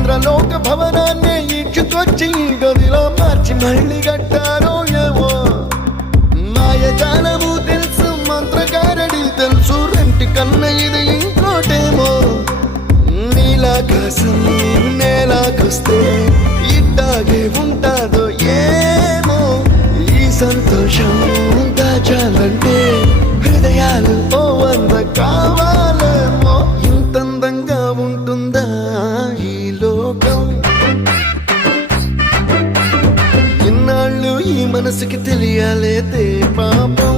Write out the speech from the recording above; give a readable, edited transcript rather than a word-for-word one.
ఇంద్రలోక భవనాన్ని ఈడ్చుకొచ్చి గదిలో మార్చి మళ్ళీ కట్టారో ఏమో మాయజాలము తెలుసు మంత్రగారడి తెలుసు రెంటి కన్న ఇది ఇంకోటేమో నీలాకాశం నేలాకొస్తే ఇట్టాగే ఉంటాదో ఏమో ఈ సంతోషం దాచాలంటే హృదయాలు ఓ వంద కావాలేమో ఇంతందంగా ఉంటుందా ఈ లోకం ఇన్నాళ్ళు ఈ మనసుకి తెలియాలేదే పాపం